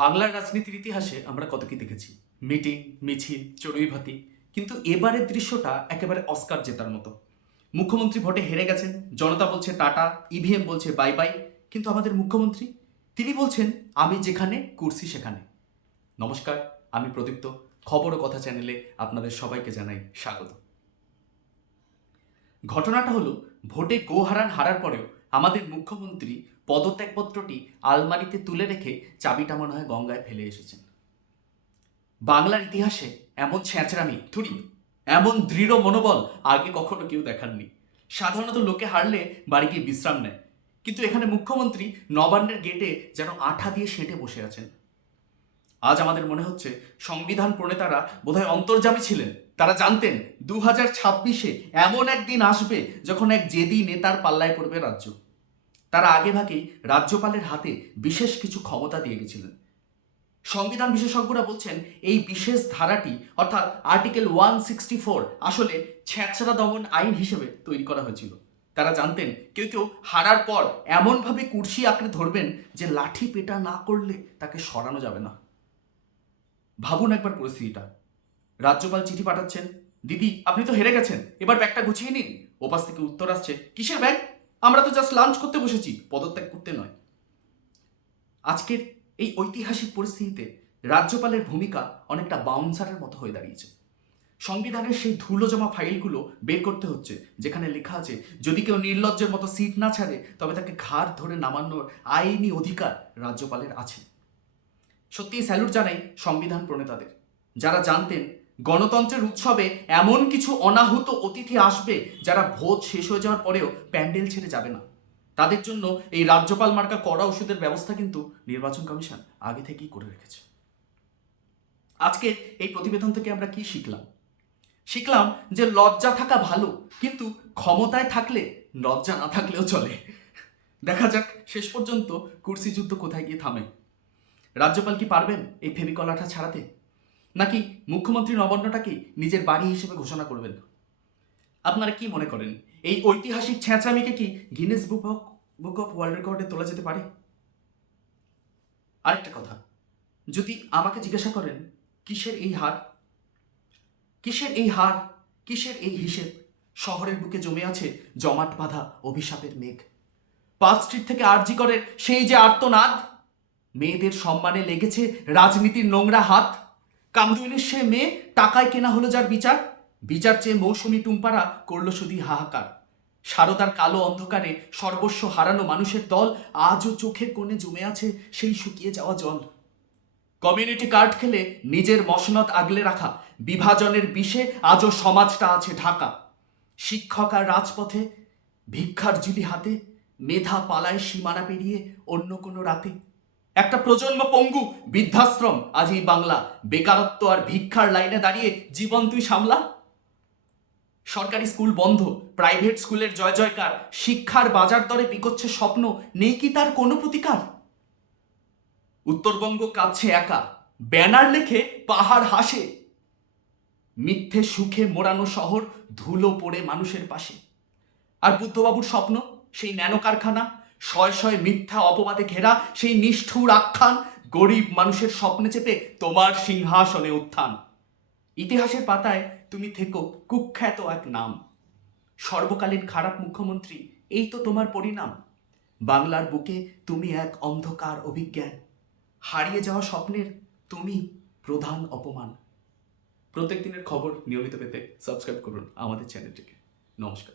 বাংলার রাজনীতির ইতিহাসে আমরা কত কি দেখেছি, মিটিং, মিছিল, চড়ুই ভাতি। কিন্তু এবারের দৃশ্যটা একেবারে অস্কার জেতার মতো। মুখ্যমন্ত্রী ভোটে হেরে গেছেন, জনতা বলছে টাটা, ইভিএম বলছে বাই বাই। কিন্তু আমাদের মুখ্যমন্ত্রী, তিনি বলছেন আমি যেখানে কুর্সি সেখানে। নমস্কার, আমি প্রদীপ্ত। খবর ও কথা চ্যানেলে আপনাদের সবাইকে জানাই স্বাগত। ঘটনাটা হলো, ভোটে হারার পরেও আমাদের মুখ্যমন্ত্রী পদত্যাগপত্রটি আলমারিতে তুলে রেখে চাবিটা মনে হয় গঙ্গায় ফেলে এসেছেন। বাংলার ইতিহাসে এমন ছ্যাঁচড়ামি এমন দৃঢ় মনোবল আগে কখনো কেউ দেখাননি। সাধারণত লোকে হারলে বাড়ি গিয়ে বিশ্রাম নেয়, কিন্তু এখানে মুখ্যমন্ত্রী নবান্নের গেটে যেন আঠা দিয়ে সেঁটে বসে আছেন। আজ আমাদের মনে হচ্ছে সংবিধান প্রণেতারা বোধহয় অন্তর্যামী ছিলেন। তারা জানতেন 2026-এ এমন একদিন আসবে যখন এক জেদি নেতার পাল্লায় পড়বে রাজ্য। তারা আগেভাগেই রাজ্যপালের হাতে বিশেষ কিছু ক্ষমতা দিয়ে গেছিলেন। সংবিধান বিশেষজ্ঞরা বলছেন এই বিশেষ ধারাটি অর্থাৎ আর্টিকেল 164 আসলে ছেঁচড়া দমন আইন হিসেবে তৈরি করা হয়েছিল। তারা জানতেন কেউ কেউ হারার পর এমনভাবে কুর্সি আঁকড়ে ধরবেন যে লাঠি পেটা না করলে তাকে সরানো যাবে না। ভাবুন একবার পরিস্থিতিটা। রাজ্যপাল চিঠি পাঠাচ্ছেন, দিদি আপনি তো হেরে গেছেন, এবার ব্যাগটা গুছিয়ে নিন। ওপাশ থেকে উত্তর আসছে, কিসের ব্যাগ? আমরা তো জাস্ট লাঞ্চ করতে বসেছি, পদত্যাগ করতে নয়। আজকের এই ঐতিহাসিক পরিস্থিতিতে রাজ্যপালের ভূমিকা অনেকটা বাউন্সারের মতো হয়ে দাঁড়িয়েছে। সংবিধানের সেই ধুলো জমা ফাইলগুলো বের করতে হচ্ছে, যেখানে লেখা আছে যদি কেউ নির্লজ্জের মতো সিট না ছাড়ে তবে তাকে ঘাড় ধরে নামানোর আইনি অধিকার রাজ্যপালের আছে। সত্যিই স্যালুট জানাই সংবিধান প্রণেতাদের, যারা জানতেন গণতন্ত্রের উৎসবে এমন কিছু অনাহুত অতিথি আসবে যারা ভোট শেষ হয়ে যাওয়ার পরেও প্যান্ডেল ছেড়ে যাবে না। তাদের জন্য এই রাজ্যপাল মার্কা কড়া ওষুধের ব্যবস্থা কিন্তু নির্বাচন কমিশন আগে থেকেই করে রেখেছে। আজকে এই প্রতিবেদন থেকে আমরা কি শিখলাম যে লজ্জা থাকা ভালো, কিন্তু ক্ষমতায় থাকলে লজ্জা না থাকলেও চলে। দেখা যাক শেষ পর্যন্ত কুর্সি যুদ্ধ কোথায় গিয়ে থামে। রাজ্যপাল কি পারবেন এই ফেভিকলাটা ছাড়াতে, নাকি মুখ্যমন্ত্রী নবান্নটাকে নিজের বাড়ি হিসেবে ঘোষণা করবেন? আপনারা কি মনে করেন, এই ঐতিহাসিক ছ্যাঁচড়ামিকে কি গিনেস বুক অফ ওয়ার্ল্ড রেকর্ডে তোলা যেতে পারে? আরেকটা কথা, যদি আমাকে জিজ্ঞাসা করেন কিসের এই হার, কিসের এই হিসেব, শহরের বুকে জমে আছে জমাট বাঁধা অভিশাপের মেঘ। পার্ক স্ট্রিট থেকে আরজি করের সেই যে আর্তনাদ, মেয়েদের সম্মানে লেগেছে রাজনীতির নোংরা হাত। কামদুইনের সে মেয়ে টাকায় কেনা হলো যার বিচার চেয়ে মৌসুমী টুম্পারা করল শুধু হাহাকার। সারদার কালো অন্ধকারে সর্বস্ব হারানো মানুষের দল আজও চোখের কোণে জমে আছে সেই শুকিয়ে যাওয়া জল। কমিউনিটি কার্ড খেলে নিজের মসনদ আগলে রাখা বিভাজনের বিষে আজও সমাজটা আছে ঢাকা। শিক্ষক আর রাজপথে ভিক্ষার ঝুলি হাতে, মেধা পালায় সীমানা পেরিয়ে অন্য কোনো রাতে। একটা প্রজন্ম পঙ্গু বৃদ্ধাশ্রম আজ এই বাংলা, বেকারত্ব আর ভিক্ষার লাইনে দাঁড়িয়ে জীবন তুই সামলা। সরকারি স্কুল বন্ধ, প্রাইভেট স্কুলের জয় জয়কার, শিক্ষার বাজার দরে বিকোচ্ছে স্বপ্ন, নেই কি তার কোনো প্রতিকার? উত্তরবঙ্গ কাঁদছে একা, ব্যানার লেখে পাহাড় হাসে, মিথ্যে সুখে মোড়ানো শহর ধুলো পড়ে মানুষের পাশে। আর বুদ্ধবাবুর স্বপ্ন, সেই ন্যানো কারখানা, শয় শয় মিথ্যা অপবাদে ঘেরা সেই নিষ্ঠুর আখ্যান, গরিব মানুষের স্বপ্নে চেপে তোমার সিংহাসনে উত্থান। ইতিহাসের পাতায় তুমি থেকো কুখ্যাত এক নাম, সর্বকালীন খারাপ মুখ্যমন্ত্রী, এই তো তোমার পরিণাম। বাংলার বুকে তুমি এক অন্ধকার অভিজ্ঞান, হারিয়ে যাওয়া স্বপ্নের তুমি প্রধান অপমান। প্রত্যেক দিনের খবর নিয়মিত পেতে সাবস্ক্রাইব করুন আমাদের চ্যানেলটিকে। নমস্কার।